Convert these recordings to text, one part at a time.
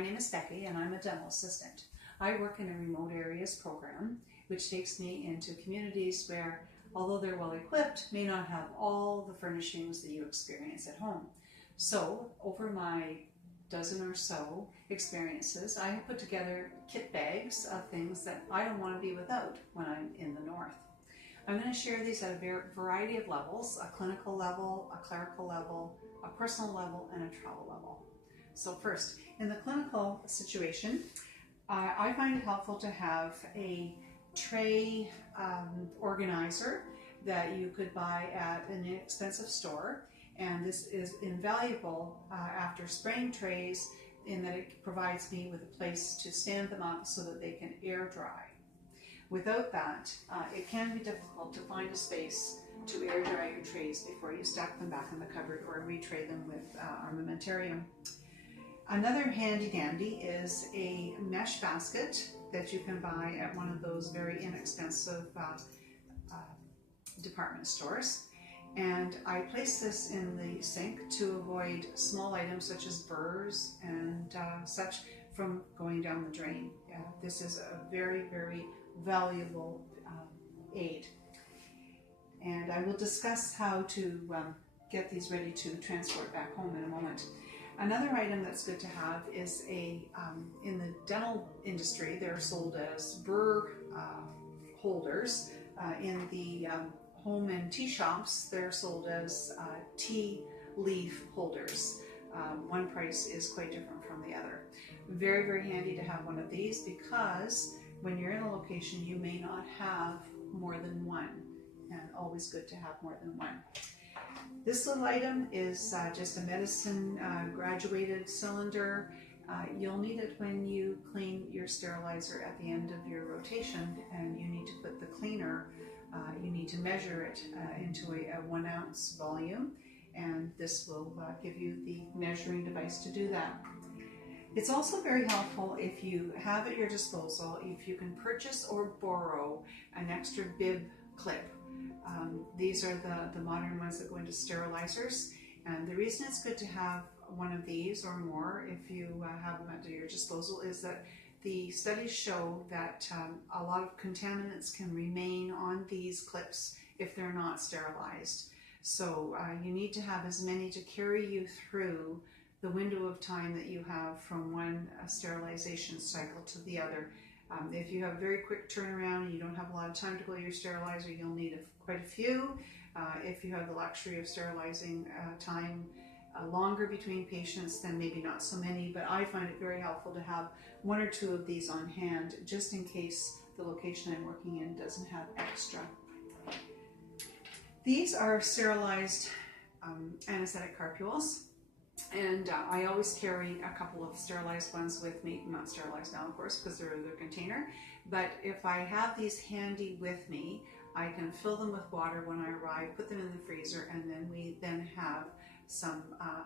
My name is Becky and I'm a dental assistant. I work in a remote areas program which takes me into communities where, although they're well equipped, may not have all the furnishings that you experience at home. So over my dozen or so experiences, I have put together kit bags of things that I don't want to be without when I'm in the north. I'm going to share these at a variety of levels: a clinical level, a clerical level, a personal level, and a travel level. So first, in the clinical situation, I find it helpful to have a tray organizer that you could buy at an inexpensive store, and this is invaluable after spraying trays in that it provides me with a place to stand them up so that they can air dry. Without that, it can be difficult to find a space to air dry your trays before you stack them back in the cupboard or retray them with armamentarium. Another handy dandy is a mesh basket that you can buy at one of those very inexpensive department stores. And I place this in the sink to avoid small items such as burrs and such from going down the drain. This is a very, very valuable aid. And I will discuss how to get these ready to transport back home in a moment. Another item that's good to have is in the dental industry, they're sold as burr holders. In the home and tea shops, they're sold as tea leaf holders. One price is quite different from the other. Very, very handy to have one of these because when you're in a location, you may not have more than one, and always good to have more than one. This little item is just a medicine graduated cylinder. You'll need it when you clean your sterilizer at the end of your rotation, and you need to put the cleaner, you need to measure it into a 1 ounce volume, and this will give you the measuring device to do that. It's also very helpful if you have at your disposal, if you can purchase or borrow an extra bib clip. These are the modern ones that go into sterilizers, and the reason it's good to have one of these or more if you have them at your disposal is that the studies show that a lot of contaminants can remain on these clips if they're not sterilized. So you need to have as many to carry you through the window of time that you have from one sterilization cycle to the other. If you have a very quick turnaround and you don't have a lot of time to go to your sterilizer, you'll need quite a few. If you have the luxury of sterilizing time longer between patients, then maybe not so many, but I find it very helpful to have 1 or 2 of these on hand just in case the location I'm working in doesn't have extra. These are sterilized anesthetic carpules. And I always carry a couple of sterilized ones with me, not sterilized now of course because they're in their container, but if I have these handy with me, I can fill them with water when I arrive, put them in the freezer, and then we have some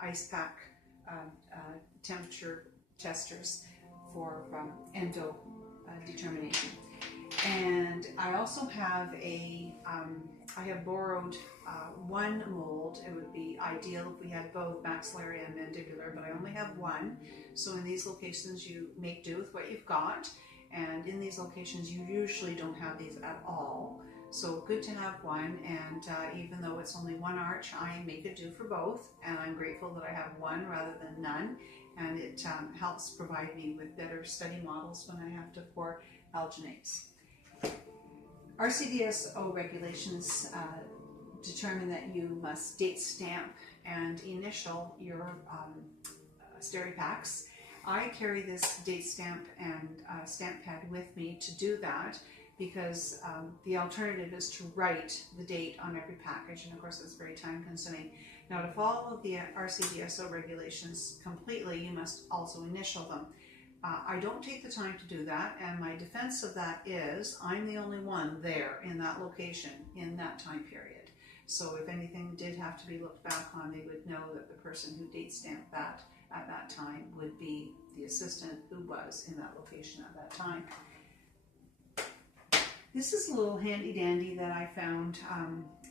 ice pack temperature testers for endo determination. And I also have I have borrowed one mold. It would be ideal if we had both maxillary and mandibular, but I only have one. So in these locations, you make do with what you've got. And in these locations, you usually don't have these at all. So good to have one. And even though it's only one arch, I make it do for both. And I'm grateful that I have one rather than none. And it helps provide me with better study models when I have to pour alginates. RCDSO regulations determine that you must date stamp and initial your SteriPaks. I carry this date stamp and stamp pad with me to do that because the alternative is to write the date on every package, and of course it's very time consuming. Now, to follow the RCDSO regulations completely, you must also initial them. I don't take the time to do that, and my defense of that is I'm the only one there in that location in that time period. So if anything did have to be looked back on, they would know that the person who date stamped that at that time would be the assistant who was in that location at that time. This is a little handy dandy that I found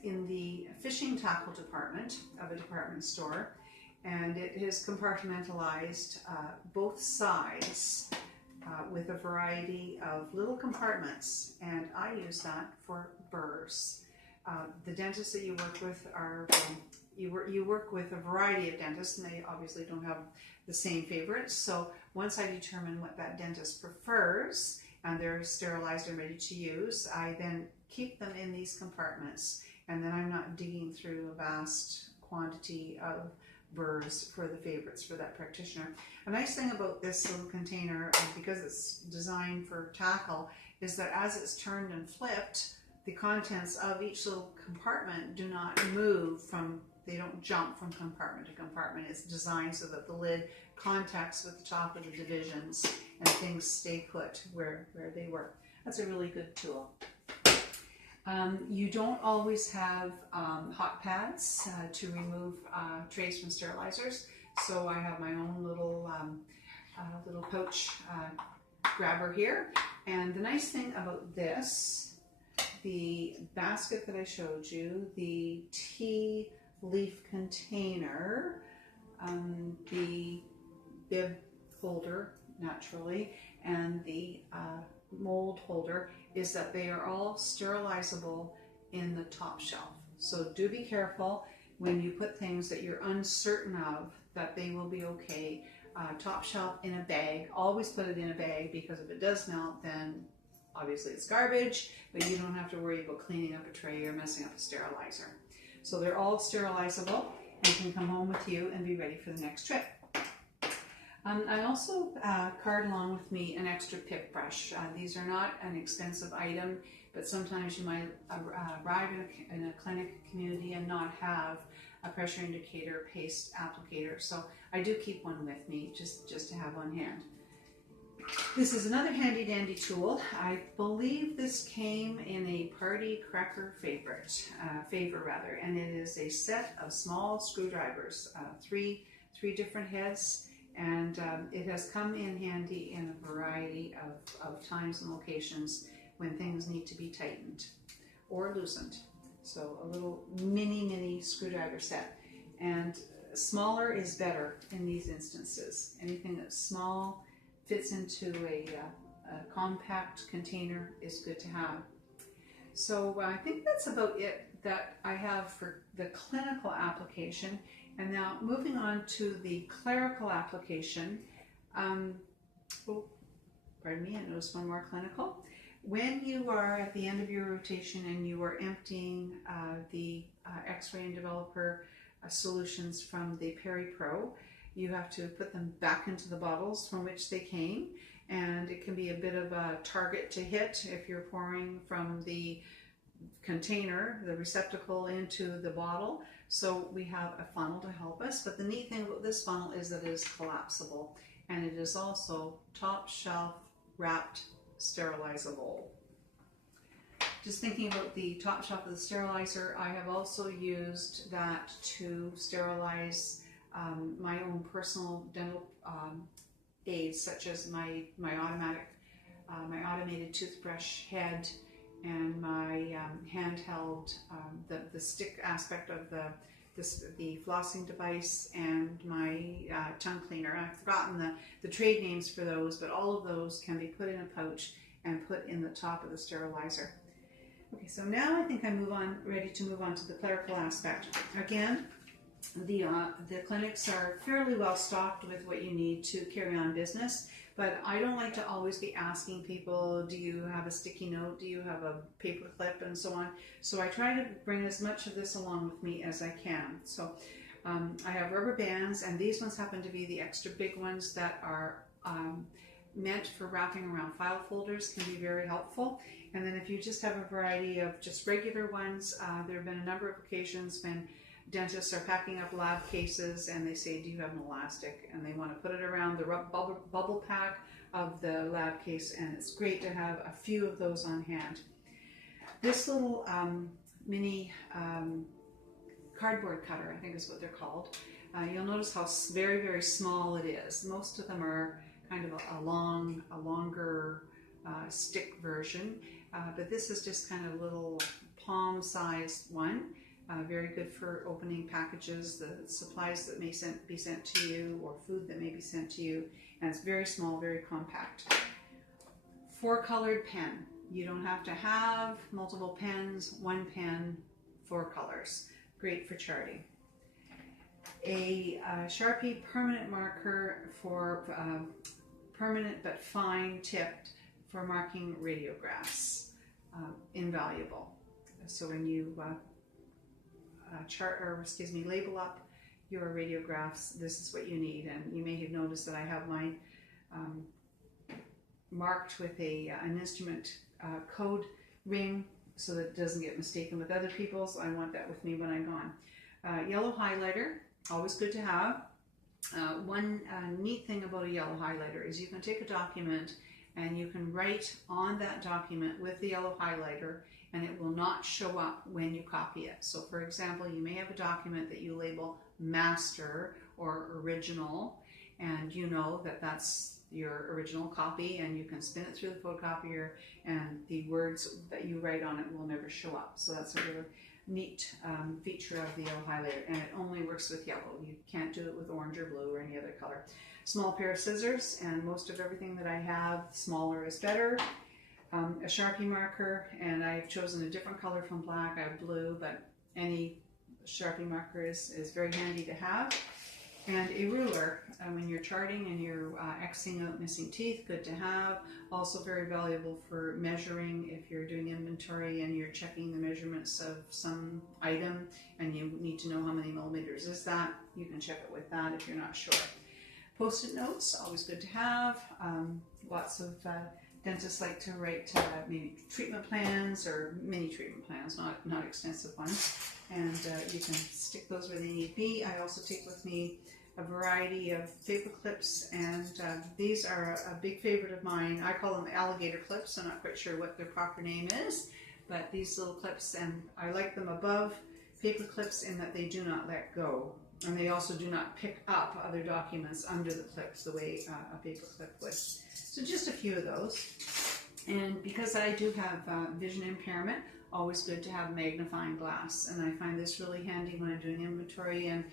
in the fishing tackle department of a department store. and it is compartmentalized both sides with a variety of little compartments, and I use that for burrs. The dentists that you work with are, you work with a variety of dentists, and they obviously don't have the same favorites. So once I determine what that dentist prefers and they're sterilized and ready to use, I then keep them in these compartments, and then I'm not digging through a vast quantity of burrs for the favorites for that practitioner. A nice thing about this little container, because it's designed for tackle, is that as it's turned and flipped, the contents of each little compartment do not move from, they don't jump from compartment to compartment. It's designed so that the lid contacts with the top of the divisions and things stay put where they were. That's a really good tool. You don't always have hot pads to remove trays from sterilizers, so I have my own little little pouch grabber here. And the nice thing about this, the basket that I showed you, the tea leaf container, the bib holder naturally, and the mold holder, is that they are all sterilizable in the top shelf. So do be careful when you put things that you're uncertain of that they will be okay. Top shelf in a bag, always put it in a bag, because if it does melt, then obviously it's garbage, but you don't have to worry about cleaning up a tray or messing up a sterilizer. So they're all sterilizable and can come home with you and be ready for the next trip. I also cart along with me an extra pick brush. These are not an expensive item, but sometimes you might arrive in a clinic community and not have a pressure indicator paste applicator. So I do keep one with me just to have on hand. This is another handy dandy tool. I believe this came in a party cracker favor, and it is a set of small screwdrivers, three different heads. And it has come in handy in a variety of times and locations when things need to be tightened or loosened. So a little mini screwdriver set. And smaller is better in these instances. Anything that's small, fits into a compact container is good to have. So I think that's about it that I have for the clinical application. And now moving on to the clerical application. Oh, pardon me, I noticed one more clinical. When you are at the end of your rotation and you are emptying the X-Ray and Developer solutions from the PeriPro, you have to put them back into the bottles from which they came. And it can be a bit of a target to hit if you're pouring from the container, the receptacle, into the bottle. So we have a funnel to help us, but the neat thing about this funnel is that it is collapsible, and it is also top shelf wrapped sterilizable. Just thinking about the top shelf of the sterilizer, I have also used that to sterilize my own personal dental aids, such as my automated toothbrush head, and my handheld, the stick aspect of the flossing device, and my tongue cleaner. I've forgotten the trade names for those, but all of those can be put in a pouch and put in the top of the sterilizer. Okay, so now I think I'm ready to move on to the clerical aspect. Again, the clinics are fairly well stocked with what you need to carry on business. But I don't like to always be asking people, do you have a sticky note? Do you have a paper clip? And so on. So I try to bring as much of this along with me as I can. So I have rubber bands, and these ones happen to be the extra big ones that are meant for wrapping around file folders, can be very helpful. And then if you just have a variety of just regular ones, there have been a number of occasions when dentists are packing up lab cases and they say, do you have an elastic? And they want to put it around the bubble pack of the lab case, and it's great to have a few of those on hand. This little mini cardboard cutter, I think is what they're called. You'll notice how very, very small it is. Most of them are kind of a longer stick version, but this is just kind of a little palm-sized one. Very good for opening packages, the supplies that may be sent to you, or food that may be sent to you. And it's very small, very compact. 4-colored pen. You don't have to have multiple pens, one pen, 4 colors. Great for charting. A Sharpie permanent marker for permanent but fine tipped for marking radiographs. Invaluable. So when you label up your radiographs, this is what you need. And you may have noticed that I have mine marked with an instrument code ring so that it doesn't get mistaken with other people's. I want that with me when I'm gone. Yellow highlighter, always good to have. One neat thing about a yellow highlighter is you can take a document and you can write on that document with the yellow highlighter, and it will not show up when you copy it. So for example, you may have a document that you label master or original, and you know that that's your original copy, and you can spin it through the photocopier and the words that you write on it will never show up. So that's a really neat feature of the yellow highlighter, and it only works with yellow. You can't do it with orange or blue or any other color. Small pair of scissors, and most of everything that I have, smaller is better. A Sharpie marker, and I've chosen a different color from black. I have blue, but any Sharpie marker is very handy to have. And a ruler, when you're charting and you're Xing out missing teeth, good to have. Also very valuable for measuring if you're doing inventory and you're checking the measurements of some item and you need to know how many millimeters is that. You can check it with that if you're not sure. Post-it notes, always good to have. Lots of dentists like to write maybe treatment plans or mini treatment plans, not extensive ones. And you can stick those where they need be. I also take with me a variety of paper clips, and these are a big favorite of mine. I call them alligator clips. I'm not quite sure what their proper name is, but these little clips, and I like them above paper clips in that they do not let go. And they also do not pick up other documents under the clips the way a paper clip would. So just a few of those. And because I do have vision impairment, always good to have magnifying glass. And I find this really handy when I'm doing inventory and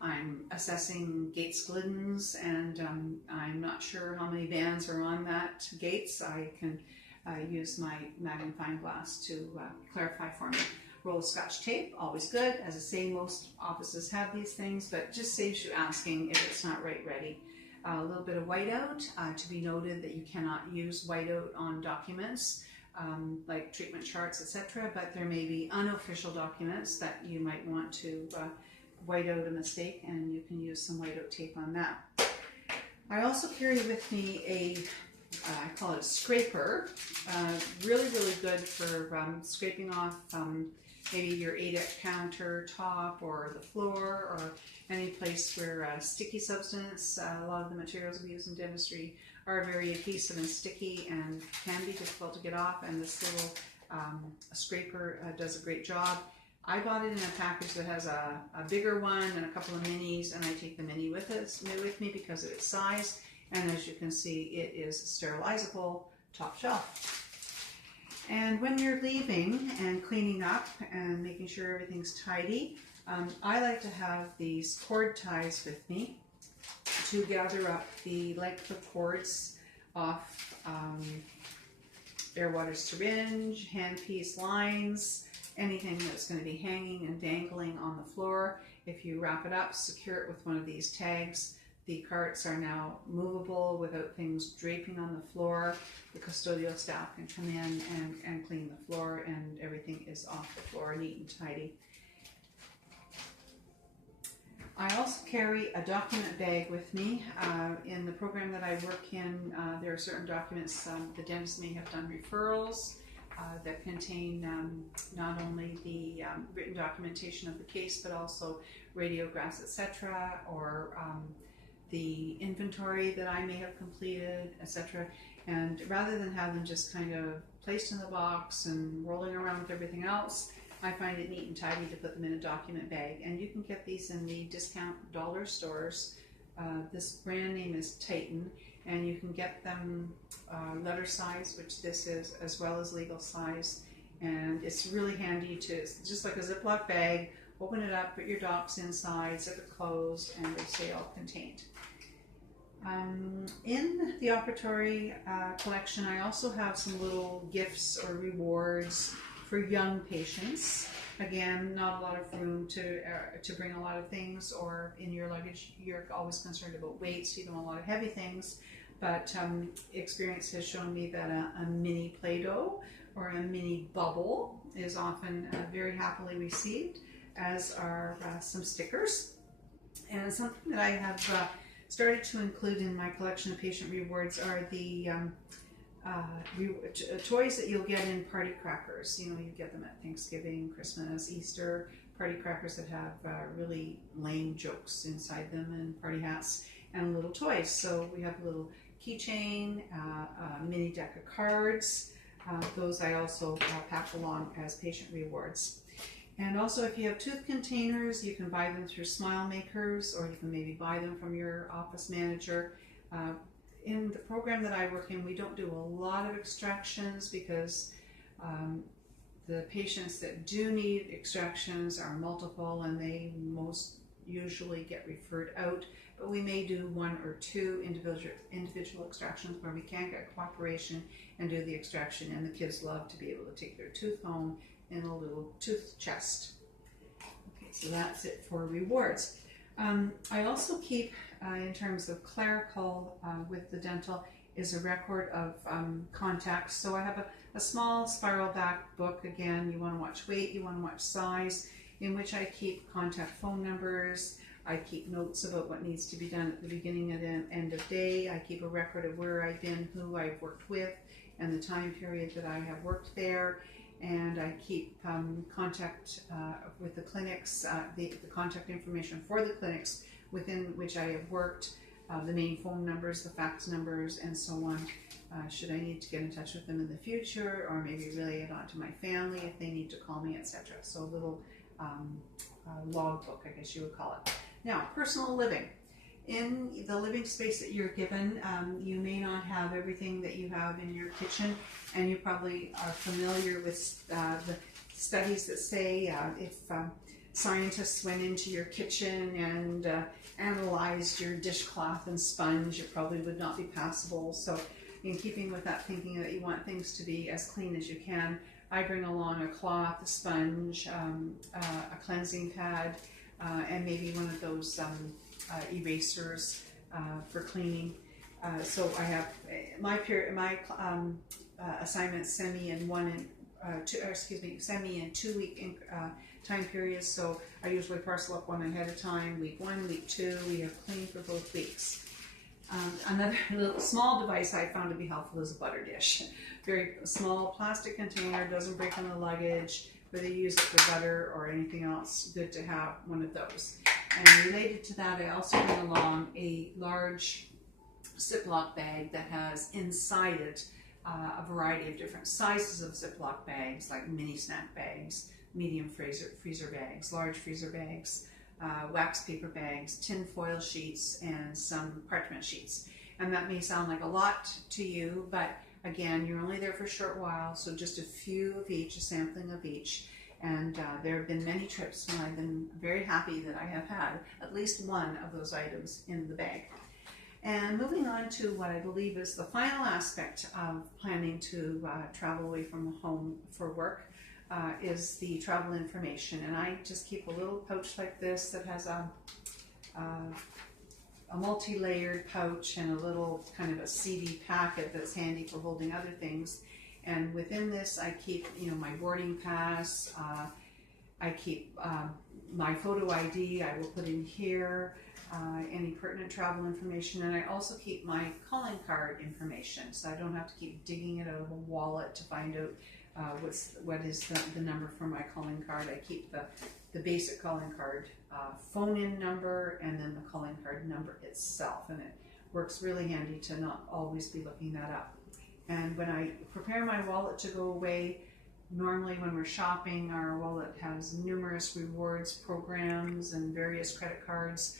I'm assessing Gates Gliddens, and I'm not sure how many bands are on that Gates. I can use my magnifying glass to clarify for me. Roll of Scotch tape, always good. As I say, most offices have these things, but just saves you asking if it's not right ready. A little bit of whiteout, to be noted that you cannot use whiteout on documents like treatment charts, etc., but there may be unofficial documents that you might want to white out a mistake, and you can use some whiteout tape on that. I also carry with me I call it a scraper, really good for scraping off maybe your ADEC countertop or the floor or any place where sticky substance, a lot of the materials we use in dentistry are very adhesive and sticky and can be difficult to get off, and this little scraper does a great job. I bought it in a package that has a bigger one and a couple of minis, and I take the mini with me because of its size, and as you can see, it is sterilizable, top shelf. And when you're leaving and cleaning up and making sure everything's tidy, I like to have these cord ties with me to gather up the length of cords off Airwater syringe, handpiece lines, anything that's going to be hanging and dangling on the floor. If you wrap it up, secure it with one of these tags. The carts are now movable without things draping on the floor. The custodial staff can come in and clean the floor, and everything is off the floor, neat and tidy. I also carry a document bag with me. In the program that I work in, there are certain documents the dentist may have done referrals that contain not only the written documentation of the case, but also radiographs, etc., or the inventory that I may have completed, etc. And rather than have them just kind of placed in the box and rolling around with everything else, I find it neat and tidy to put them in a document bag. And you can get these in the discount dollar stores. This brand name is Titan, and you can get them letter size, which this is, as well as legal size. And it's really handy to, it's just like a Ziploc bag, open it up, put your docs inside, zip it closed, and they stay all contained. In the operatory collection, I also have some little gifts or rewards for young patients. Again, not a lot of room to bring a lot of things, or in your luggage, you're always concerned about weight, so you don't want a lot of heavy things. But experience has shown me that a mini Play-Doh or a mini bubble is often very happily received, as are some stickers. And something that I have started to include in my collection of patient rewards are the toys that you'll get in party crackers. You know, you get them at Thanksgiving, Christmas, Easter, party crackers that have really lame jokes inside them, and party hats and little toys. So we have a little keychain, a mini deck of cards. Those I also pack along as patient rewards. And also, if you have tooth containers, you can buy them through Smile Makers, or you can maybe buy them from your office manager. In the program that I work in, we don't do a lot of extractions because the patients that do need extractions are multiple, and they most usually get referred out. But we may do 1 or 2 individual extractions where we can get cooperation and do the extraction, and the kids love to be able to take their tooth home in a little tooth chest. Okay, so that's it for rewards. I also keep, in terms of clerical with the dental, is a record of contacts. So I have a small spiral back book. Again, you want to watch weight, you want to watch size, in which I keep contact phone numbers. I keep notes about what needs to be done at the beginning and end of day. I keep a record of where I've been, who I've worked with, and the time period that I have worked there. And I keep contact with the clinics, the contact information for the clinics within which I have worked, the main phone numbers, the fax numbers, and so on, should I need to get in touch with them in the future, or maybe relay it on to my family if they need to call me, etc. So a little log book, I guess you would call it. Now, personal living. In the living space that you're given, you may not have everything that you have in your kitchen, and you probably are familiar with the studies that say if scientists went into your kitchen and analyzed your dishcloth and sponge, it probably would not be passable. So in keeping with that thinking that you want things to be as clean as you can, I bring along a cloth, a sponge, a cleansing pad, and maybe one of those erasers for cleaning. So I have my assignments send me in send me in 2 week time periods. So I usually parcel up one ahead of time. Week 1, week 2, we have clean for both weeks. Another little small device I found to be helpful is a butter dish. Very small plastic container, doesn't break on the luggage, whether you use it for butter or anything else, good to have one of those. And related to that, I also bring along a large Ziploc bag that has inside it a variety of different sizes of Ziploc bags, like mini snack bags, medium freezer bags, large freezer bags, wax paper bags, tin foil sheets, and some parchment sheets. And that may sound like a lot to you, but again, you're only there for a short while, so just a few of each, a sampling of each. And there have been many trips when I've been very happy that I have had at least one of those items in the bag. And moving on to what I believe is the final aspect of planning to travel away from home for work is the travel information. And I just keep a little pouch like this that has a multi-layered pouch and a little kind of a CD packet that's handy for holding other things. And within this, I keep, my boarding pass. I keep my photo ID. I will put in here any pertinent travel information, and I also keep my calling card information, so I don't have to keep digging it out of a wallet to find out what is the number for my calling card. I keep the basic calling card phone-in number, and then the calling card number itself, and it works really handy to not always be looking that up. And when I prepare my wallet to go away, normally when we're shopping, our wallet has numerous rewards programs and various credit cards.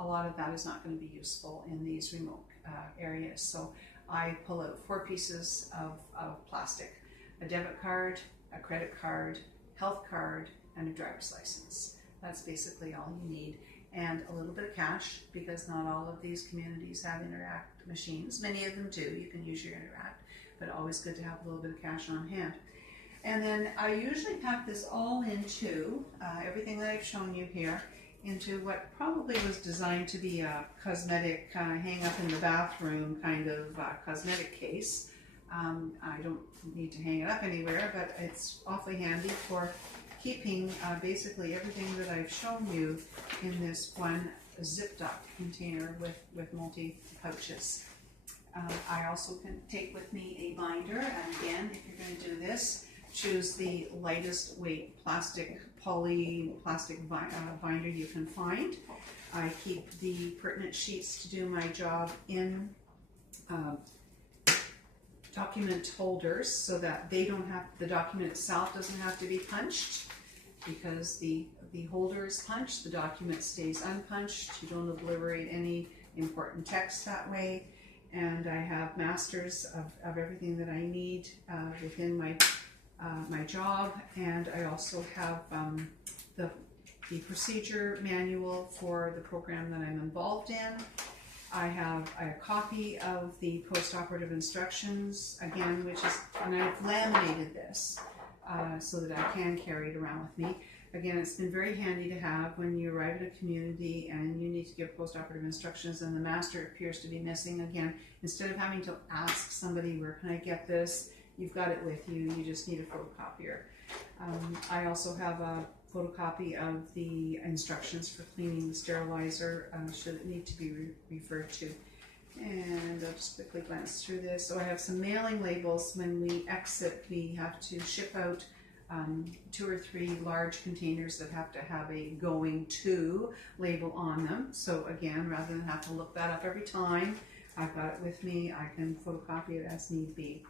A lot of that is not going to be useful in these remote areas. So I pull out 4 pieces of plastic: a debit card, a credit card, health card, and a driver's license. That's basically all you need. And a little bit of cash, because not all of these communities have Interac machines. Many of them do. You can use your Interac, but always good to have a little bit of cash on hand. And then I usually pack this all into, everything that I've shown you here, into what probably was designed to be a cosmetic hang up in the bathroom kind of cosmetic case. I don't need to hang it up anywhere, but it's awfully handy for keeping basically everything that I've shown you in this one zipped up container with multi-pouches. I also can take with me a binder, and again, if you're going to do this, choose the lightest weight plastic binder you can find. I keep the pertinent sheets to do my job in document holders so that they don't have, the document itself doesn't have to be punched, because the holder is punched, the document stays unpunched. You don't obliterate any important text that way. And I have masters of everything that I need within my job, and I also have the procedure manual for the program that I'm involved in. I have a copy of the post-operative instructions, again, and I've laminated this so that I can carry it around with me. Again, it's been very handy to have when you arrive at a community and you need to give post-operative instructions and the master appears to be missing. Again, instead of having to ask somebody, where can I get this? You've got it with you, you just need a photocopier. I also have a photocopy of the instructions for cleaning the sterilizer should it need to be referred to. And I'll just quickly glance through this. So I have some mailing labels. When we exit, we have to ship out 2 or 3 large containers that have to have a going to label on them. So again, rather than have to look that up every time, I've got it with me. I can photocopy it as need be.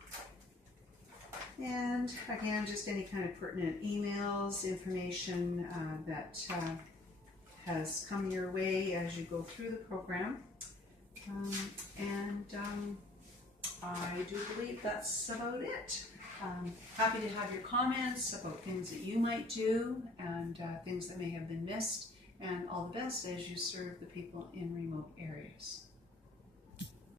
And again, just any kind of pertinent emails, information that has come your way as you go through the program. I do believe that's about it. Happy to have your comments about things that you might do and things that may have been missed. And all the best as you serve the people in remote areas.